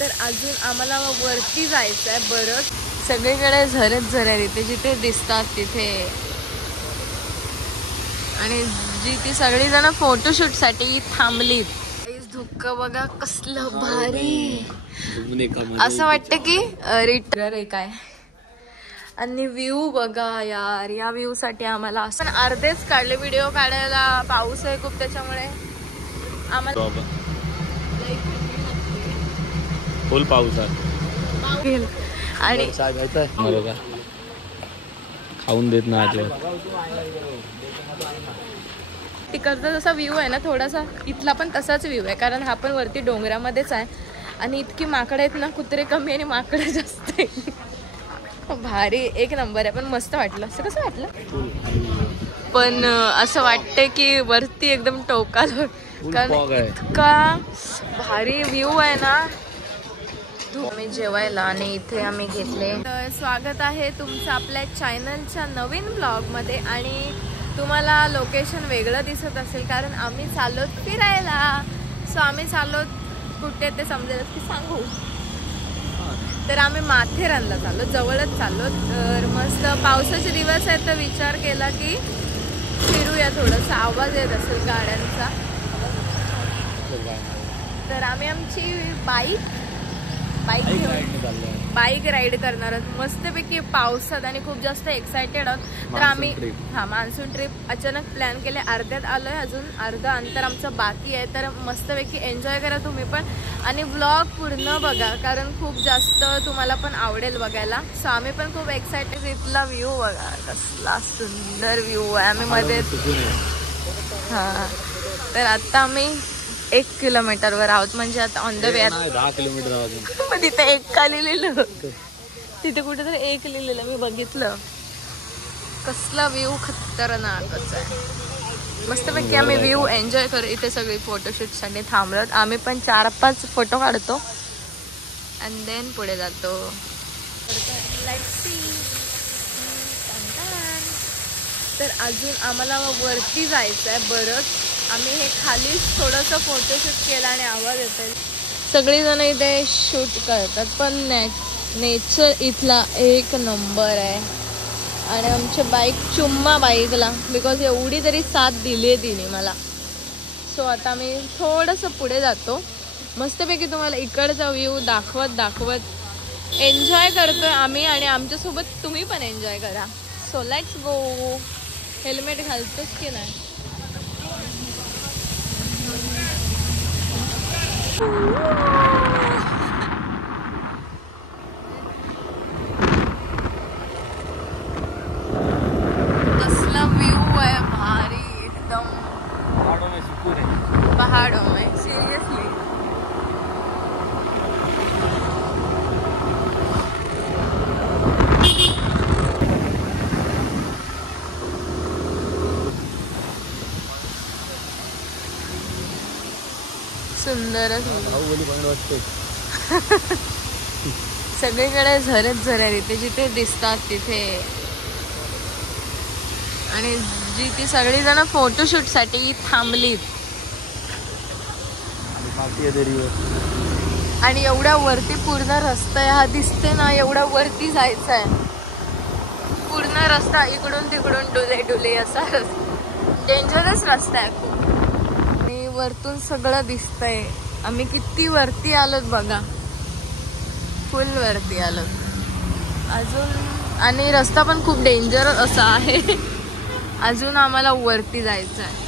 तर अजून आम्हाला वरती जायचं आहे बरंच. सगळीकडे झरेच झरे इथे जिथे दिसतात तिथे. आणि जी ती सगळीजण फोटोशूटसाठी थांबलीत. धुक्क बघा कसलं भारी. असं वाटतं की रिटर आहे काय. आणि व्ह्यू बघा यार, या व्ह्यू साठी आम्हाला असं अर्धेच काढले व्हिडिओ काढायला. पाऊस आहे खूप त्याच्यामुळे आम्हाला फुल पाऊस आहे. आणि खाऊन देत ना तिकडचा जसा व्ह्यू आहे ना थोडासा इथला पण तसाच व्ह्यू आहे, कारण हा पण वरती डोंगरामध्येच आहे. आणि इतकी माकडं आहेत ना, कुत्रे कमी आणि माकडं जास्त आहे. भारी एक नंबर आहे. पण मस्त वाटलं. असं कसं वाटलं पण असं वाटतंय की वरती एकदम टोकाला, कारण इतका भारी व्ह्यू आहे ना. आम्ही जेवायला आणि इथे आम्ही घेतले. तर स्वागत आहे तुमचं आपल्या चॅनलच्या नवीन ब्लॉगमध्ये. आणि तुम्हाला लोकेशन वेगळं दिसत असेल कारण आम्ही चाललो फिरायला. सो आम्ही चाललो कुठे ते समजेल की सांगू. तर आम्ही माथेरानला चाललो, जवळच चाललो. तर मस्त पावसाचे दिवस आहेत तर विचार केला की फिरूया. थोडासा आवाज येत असेल गाड्यांचा. तर आम्ही आमची बाईक राईड करणार आहोत मस्तपैकी पावसात आणि खूप जास्त एक्सायटेड आहोत. तर आम्ही मान्सून ट्रिप अचानक प्लॅन केले. अर्ध्यात आलोय, अजून अर्धा अंतर आमचं बाकी आहे. तर मस्तपैकी एन्जॉय करा तुम्ही पण आणि व्लॉग पूर्ण बघा, कारण खूप जास्त तुम्हाला पण आवडेल बघायला. सो आम्ही पण खूप एक्सायटेड. इथला व्ह्यू बघा कसला सुंदर व्ह्यू आहे. आम्ही मध्ये तर आता आम्ही 1 किलोमीटरवर आहोत, म्हणजे आता ऑन द वे. 10 किलोमीटर आहोत. पण तिथे 1 का लिहिलेलं, तिथे कुठेतरी 1 लिहिलेलं मी बघितलं. कसला व्ह्यू खतरनाकच आहे. मस्तपैकी आम्ही व्ह्यू एन्जॉय करू. इथे सगळी फोटोशूटसाठी थांबलोत. आम्ही पण 4-5 फोटो काढतो आणि देन पुढे जातो. तर अजून आम्हाला वरती जायचं आहे बरंच. आम्ही हे खाली थोडंसं फोटोशूट केलं आणि आवाज येतोय. सगळीजण इथे शूट करतात पण नेचर इथला एक नंबर आहे. आणि आमची बाईक चुम्मा बाईकला, बिकॉज एवढी तरी साथ दिली आहे तिने मला. सो आता आम्ही थोडंसं पुढे जातो. मस्तपैकी तुम्हाला इकडचा व्ह्यू दाखवत एन्जॉय करतोय आम्ही आणि आमच्यासोबत तुम्ही पण एन्जॉय करा. So let's go. हेल्मेट घालतोच की नाही. कसला व्ह्यू आहे भारी एकदम. पहाड़ों में सीरियसली. सुंदरच सगळीकडे झरेच झरे इथे जिथे दिसतात तिथे. आणि जी ती सगळीजण फोटोशूट साठी थांबलीत. आणि एवढ्या वरती पूर्ण रस्ता हा दिसते ना, एवढ्या वरती जायचं आहे. पूर्ण रस्ता इकडून तिकडून डुले असा डेंजरस रस्ता आहे खूप. आणि वरतून सगळं दिसतंय. आम्ही किती वरती आलोत बघा, फुल वरती आलोत अजून. आणि रस्ता पण खूप डेंजर असा आहे. अजून आम्हाला वरती जायचं आहे.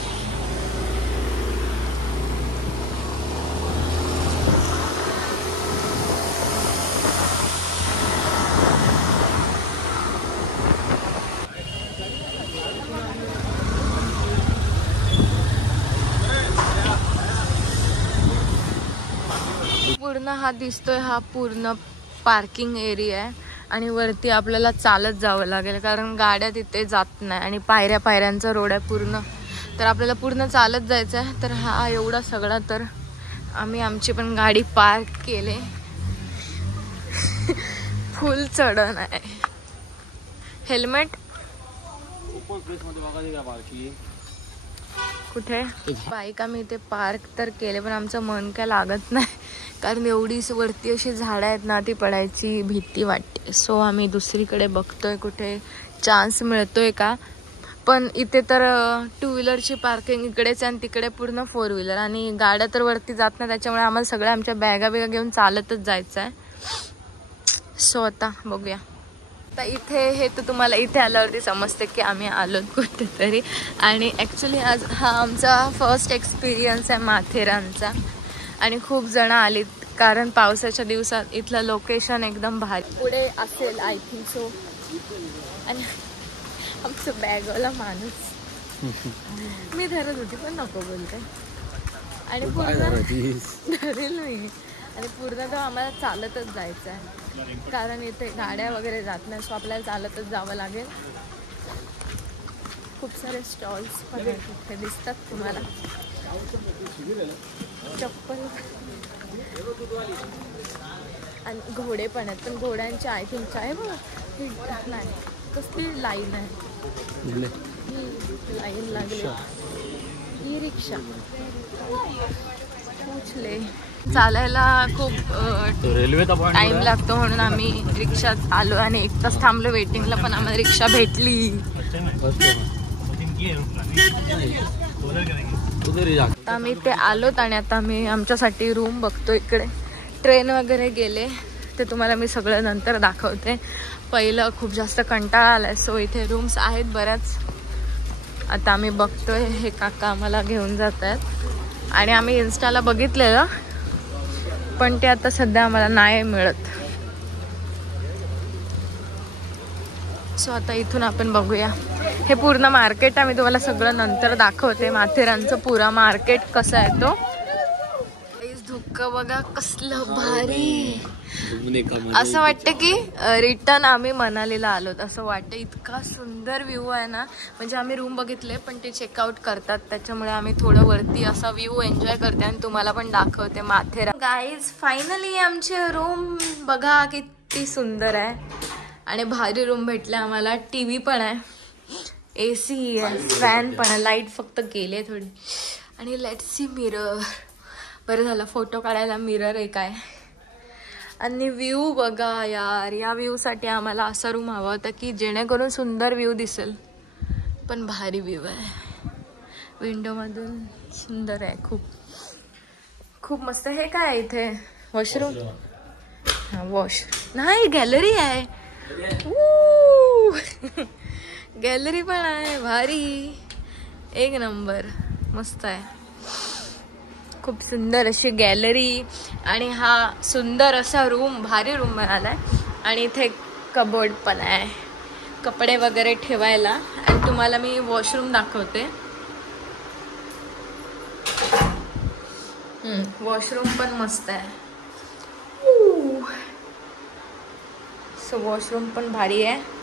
पूर्ण हा दिसतोय हा पूर्ण पार्किंग एरिया आहे. आणि वरती आपल्याला चालत जावं लागेल कारण गाड्या तिथे जात नाही. आणि पायऱ्यांचा रोड आहे पूर्ण, तर आपल्याला पूर्ण चालत जायचं आहे. तर हा एवढा सगळा, तर आम्ही आमची पण गाडी पार्क केले. फुल चढण आहे. हेल्मेट कुठे बाईक आम्ही इथे पार्क तर केले, पण आमचं मन काय लागत नाही कारण एवढी वरती अशी झाडं आहेत ना, ती पडायची भीती वाटते. सो आम्ही दुसरीकडे बघतोय कुठे चान्स मिळतोय का. पण इथे तर 2 व्हीलरची पार्किंग इकडेच आहे आणि तिकडे पूर्ण 4 व्हीलर, आणि गाड्या तर वरती जात नाही, त्याच्यामुळे आम्हाला सगळ्या आमच्या बॅगा घेऊन चालतच जायचं आहे. सो आता बघूया. आता इथे हे तर तुम्हाला इथे आल्यावरती समजते की आम्ही आलो कुठेतरी. आणि ॲक्च्युली आज हा आमचा फर्स्ट एक्सपिरियन्स आहे माथेरानचा, आणि खूप जण आलीत कारण पावसाच्या दिवसात इथलं लोकेशन एकदम भारी. पुढे असेल आय थिंक सो. आणि आमचं बॅगवाला माणूस मी धरत होती पण नको बोलते, आणि पूर्ण धरेल मी. आणि पूर्ण तर आम्हाला चालतच जायचं आहे कारण इथे गाड्या वगैरे जात नाही, सो आपल्याला चालतच जावं लागेल. खूप सारे स्टॉल्स पण आहेत इथे, दिसतात तुम्हाला. चप्पल आणि घोडे पण आहेत, पण घोड्यांचे आय थिंक काय नाही, कसली लाईन आहे, लाईन लागली. ई रिक्षा उचले. चालायला खूप रेल्वे टाइम लागतो म्हणून आम्ही रिक्षात आलो आणि 1 तास थांबलो वेटिंगला, पण आम्हाला रिक्षा भेटली. आता आम्ही ते आलोत आणि आता आम्ही आमच्यासाठी रूम बघतो. इकडे ट्रेन वगैरे गेले ते तुम्हाला मी सगळं नंतर दाखवते. पहिलं खूप जास्त कंटाळा आलाय, सो इथे रूम्स आहेत बऱ्याच. आता आम्ही बघतोय, हे काका आम्हाला घेऊन जात आहेत आणि आम्ही इन्स्टाला बघितलेलं पण ते आता सध्या आम्हाला नाही मिळत. सो आता इथून आपण बघूया. हे पूर्ण मार्केट आम्ही तुम्हाला सगळं नंतर दाखवते. माथेरानचं पुरा मार्केट कसं आहे तो. धुक्क बघा कसलं भारी. असं वाटतं की रिटर्न आम्ही मनालीला आलोत असं वाटतं. इतका सुंदर व्ह्यू आहे ना. म्हणजे आम्ही रूम बघितले पण ते चेकआउट करतात, त्याच्यामुळे आम्ही थोडं वरती असा व्ह्यू एन्जॉय करते आणि तुम्हाला पण दाखवते माथेरान. गाईज फायनली आमचे रूम बघा किती सुंदर आहे आणि भारी रूम भेटले आम्हाला. टीव्ही पण आहे, AC आहे, फॅन पण आहे, लाईट फक्त गेले थोडी. आणि लेट्स सी मिरर. बरं झालं फोटो काढायला मिरर आहे काय. आणि व्ह्यू बघा यार, या व्ह्यूसाठी आम्हाला असा रूम हवा होता की जेणेकरून सुंदर व्ह्यू दिसेल, पण भारी व्ह्यू आहे. विंडोमधून सुंदर आहे, खूप खूप मस्त. हे काय आहे इथे? वॉशरूम? हां वॉश नाही, गॅलरी आहे. गॅलरी पण आहे, भारी, एक नंबर, मस्त आहे. खूप सुंदर अशी गॅलरी आणि हा सुंदर असा रूम, भारी रूम मिळाला आहे. आणि इथे कबोर्ड पण आहे कपडे वगैरे ठेवायला. आणि तुम्हाला मी वॉशरूम दाखवते. वॉशरूम पण मस्त आहे. सो वॉशरूम पण भारी आहे.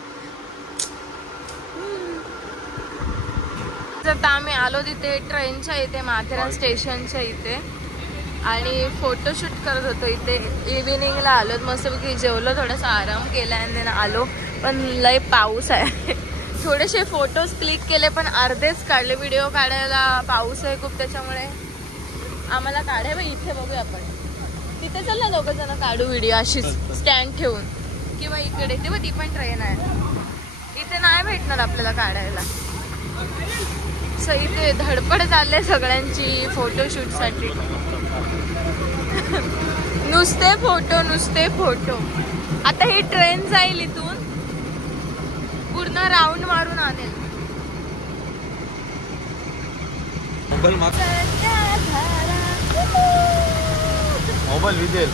आता आम्ही आलो तिथे ट्रेनच्या इथे, माथेरान स्टेशनच्या इथे, आणि फोटोशूट करत होतो इथे. इव्हिनिंगला आलो, मस्तपैकी जेवलो, थोडासा आराम केला आणि आलो. पण लय पाऊस आहे. थोडेसे फोटोज क्लिक केले पण अर्धेच काढले. व्हिडिओ काढायला पाऊस आहे खूप, त्याच्यामुळे आम्हाला काढायला इथे बघूया आपण. तिथे चल ना दोघं जण काढू व्हिडिओ अशीच स्टँड ठेवून, किंवा इकडे तेव्हा ती पण ट्रेन आहे. इथे नाही भेटणार आपल्याला काढायला. सो इथे धडपड चालले सगळ्यांची फोटोशूटसाठी. नुसते फोटो नुसते फोटो. आता ही ट्रेन जाईल इथून, पूर्ण राऊंड मारून आणेल. मोबाईल विजेल.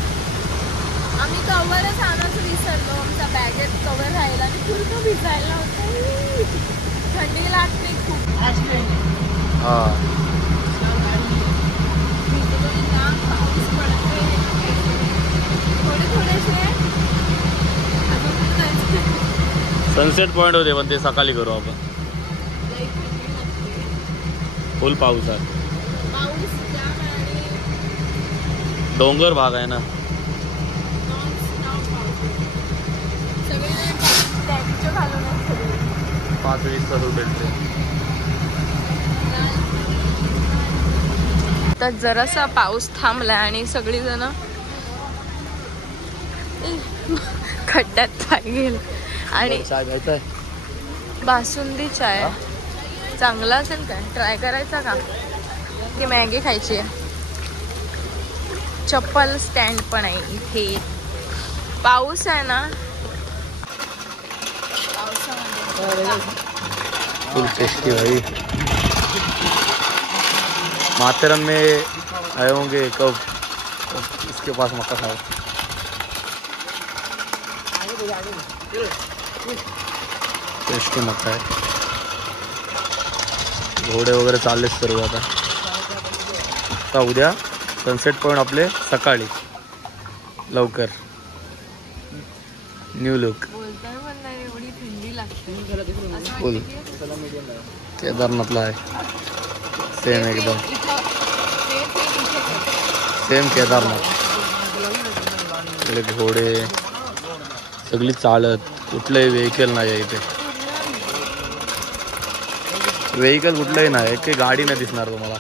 आम्ही कव्हरच आणायचं विसरलो. आमच्या बॅगेत कव्हर राहिला आणि पूर्ण भिजायला होतं. थंडी लागते खूप. सनसेट पॉइंट होते पण ते सकाळी करू आपण. फुल पाऊस आहे. डोंगर भाग आहे ना. सगळे 5:20 भेटते. आता जरासा पाऊस थांबला आणि सगळीजण खड्ड्यात पाय गेले. आणि चाय घ्यायचा आहे. बासुंदी चाय चांगला असेल काय? ट्राय करायचा का? की मॅगी खायची आहे? चप्पल स्टँड पण आहे इथे. पाऊस आहे ना, पावसामध्ये फुल टेस्टी भाई. माथेरन में आए होंगे कब, इसके पास मक्का खाओ. टेस्टी मक्का आहे. घोडे वगैरे चाललेच सर्व आता. उद्या सनसेट पॉईंट आपले सकाळी लवकर. New look. एवढी थंडी लागते. फुल केदारनाथला आहे. सेम एकदम सेम केदारनाथ. इकडे घोडे सगळी चालत. कुठलंही व्हेकल नाही आहे इथे. व्हेकल कुठलंही नाही. एक गाडी नाही दिसणार तुम्हाला.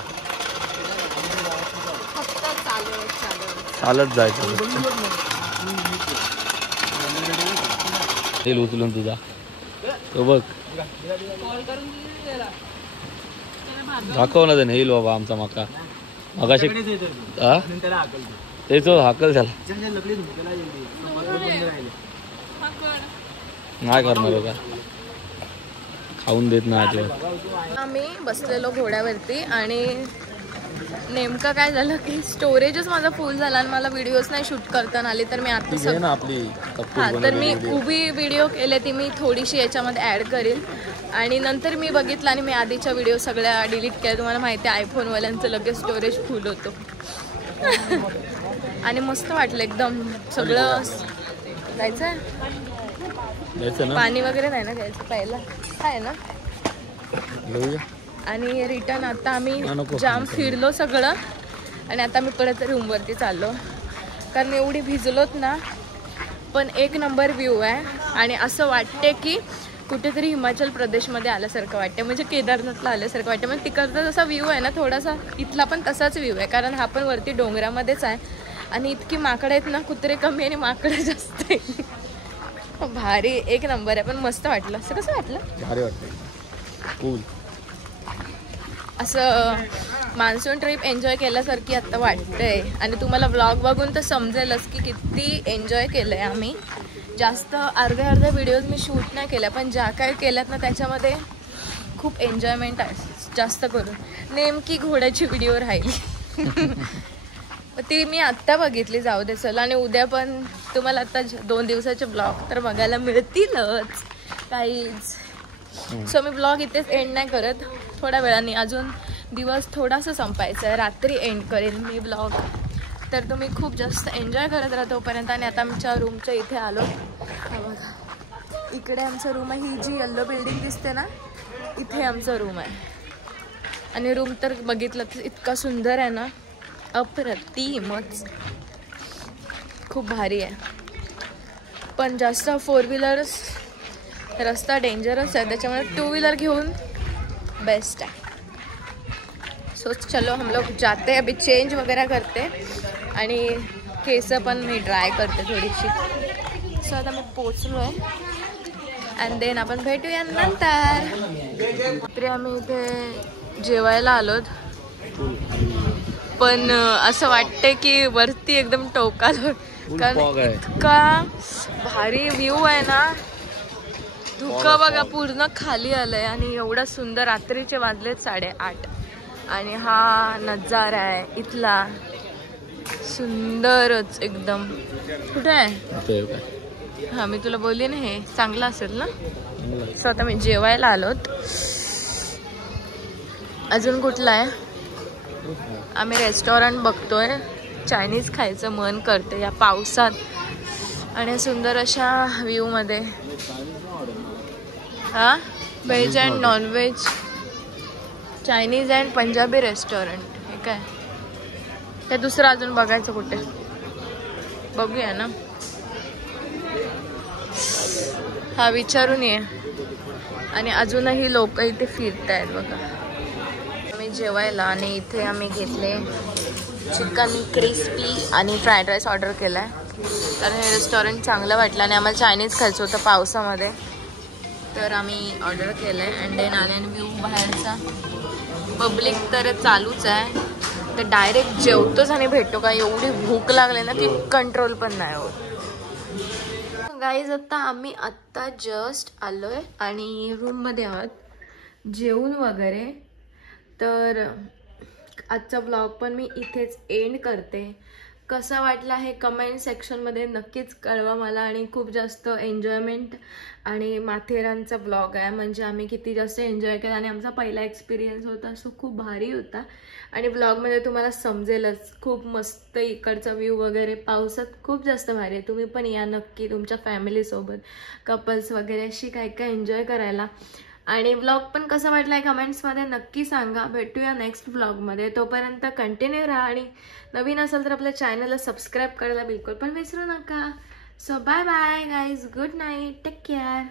चालत जायचं. तेल उचलून तुझा तो बघ. दाखव ना ते नेईल बाबा आमचा मका. मगाशी तेच हाकल झाला. नाही करणार का? खाऊन देत नाही. आम्ही बसलेलो घोड्यावरती आणि नेमकं काय झालं की स्टोरेजच माझा फुल झाला आणि मला व्हिडिओज नाही शूट करता आले. तर मी आता आपली तर मी उभी व्हिडिओ केले ती मी थोडीशी याच्यामध्ये ॲड करेल. आणि नंतर मी बघितलं आणि मी आधीच्या व्हिडिओ सगळ्या डिलीट केल्या. तुम्हाला माहिती आहे आयफोनवाल्यांचं लगेच स्टोरेज फुल होतो. आणि मस्त वाटलं एकदम. सगळं जायचं पाणी वगैरे नाही ना घ्यायचं प्यायला आहे ना. आणि रिटर्न आता आम्ही जाम फिरलो सगळं आणि आता मी परत रूमवरती चाललो. कारण एवढी भिजलोत ना. पण एक नंबर व्ह्यू आहे आणि असं वाटते की कुठेतरी हिमाचल प्रदेशमध्ये आल्यासारखं वाटते. म्हणजे केदारनाथला आल्यासारखं वाटते. म्हणजे तिकडचा जसा व्ह्यू आहे ना थोडासा इथला पण तसाच व्ह्यू आहे. कारण हा पण वरती डोंगरामध्येच आहे आणि इतकी माकडं आहेत ना. कुत्रे कमी आणि माकडं जास्त आहे. भारी एक नंबर आहे. पण मस्त वाटलं. असं कसं वाटलं? भारी वाटलं. कूल. असं मान्सून ट्रिप एन्जॉय केल्यासारखी आत्ता वाटतंय. आणि तुम्हाला व्लॉग बघून तर समजेलच की किती एन्जॉय केलं आहे आम्ही. जास्त अर्ध्या व्हिडिओज मी शूट नाही केल्या पण ज्या काय केल्यात ना त्याच्यामध्ये खूप एन्जॉयमेंट आहे. जास्त करून नेमकी घोड्याची व्हिडिओ राहिली. ती मी आत्ता बघितली. जाऊ दे चला. आणि उद्या पण तुम्हाला आता 2 दिवसाचे ब्लॉग तर बघायला मिळतीलच काहीच. सो मी ब्लॉग इथेच एंड नाही करत. थोड्या वेळाने अजून दिवस थोडासा संपायचा आहे. रात्री एंड करेन मी ब्लॉग. तर तुम्ही खूप जास्त एन्जॉय करत राहा तोपर्यंत. आणि आता आमच्या रूमच्या इथे आलो. बघा इकडे आमचा रूम आहे. ही जी येल्लो बिल्डिंग दिसते ना इथे आमचा रूम आहे. आणि रूम तर बघितलं तर इतका सुंदर आहे ना. अप्रतिमच. खूप भारी आहे. पण जास्त 4 व्हीलर्स रस्ता डेंजरस आहे त्याच्यामुळे 2 व्हीलर घेऊन बेस्ट है. सो चलो हम लोग जाते. अभी चेंज वगैरह करते आणि केस पण मी ड्राय करते थोडीशी. सो आता मी पोचलो आहे अँड देन आपण भेटूया नंतर. तरी आम्ही इथे जेवायला आलोत. पण असं वाटते की वरती एकदम टोकालो. कारण इतका भारी व्ह्यू आहे ना. धुकं बघा पूर्ण खाली आलंय आणि एवढा सुंदर. रात्रीचे वाजलेत 8:30 आणि हा नजारा आहे इथला. सुंदरच एकदम. कुठे आहे? हा मी तुला बोलली ना हे चांगलं असेल ना. सो आता मी जेवायला आलोत. अजून कुठला आहे? आम्ही रेस्टॉरंट बघतोय. चायनीज खायचं मन करते या पावसात आणि सुंदर अशा व्ह्यू मध्ये. हा veg and nonveg Chinese and Punjabi restaurant हे काय. ते दुसरं अजून बघायचं कुठे बघूया ना. हा विचारून ये. आणि अजूनही लोक इथे फिरतायत बघा. आम्ही जेवायला आणि इथे आम्ही घेतले चिकन क्रिस्पी आणि फ्राईड राईस ऑर्डर केला आहे कारण हे रेस्टॉरंट चांगलं वाटलं आणि आम्हाला चायनीज खायचं होतं पावसामध्ये, तर आम्ही ऑर्डर केलं आहे. अँड देन आल्यान व्ह्यू बाहेरचा. पब्लिक तर चालूच आहे, तर डायरेक्ट जेवतोच आणि भेटतो का, एवढी भूक लागली ना की कंट्रोल पण नाही होत. गाईज आत्ता जस्ट आलोय आणि रूममध्ये आहोत जेवून वगैरे. तर आजचा ब्लॉग पण मी इथेच एंड करते. कसा वाटला हे कमेंट सेक्शनमध्ये नक्कीच कळवा मला. आणि खूप जास्त एन्जॉयमेंट आणि माथेरानचा ब्लॉग आहे, म्हणजे आम्ही किती जास्त एन्जॉय केला आणि आमचा पहिला एक्सपिरियन्स होता, सो खूप भारी होता. आणि ब्लॉगमध्ये तुम्हाला समजेलच, खूप मस्त इकडचा व्ह्यू वगैरे पावसात खूप जास्त भारी आहे. तुम्ही पण या नक्की तुमच्या फॅमिलीसोबत, कपल्स वगैरे अशी काय काय एन्जॉय करायला. आणि ब्लॉग पण कसा वाटला आहे कमेंट्समध्ये नक्की सांगा. भेटूया नेक्स्ट ब्लॉगमध्ये. तोपर्यंत कंटिन्यू राहा आणि नवीन असेल तर आपल्या चॅनलला सबस्क्राईब करायला बिलकुल पण विसरू नका. So bye bye guys, good night, take care.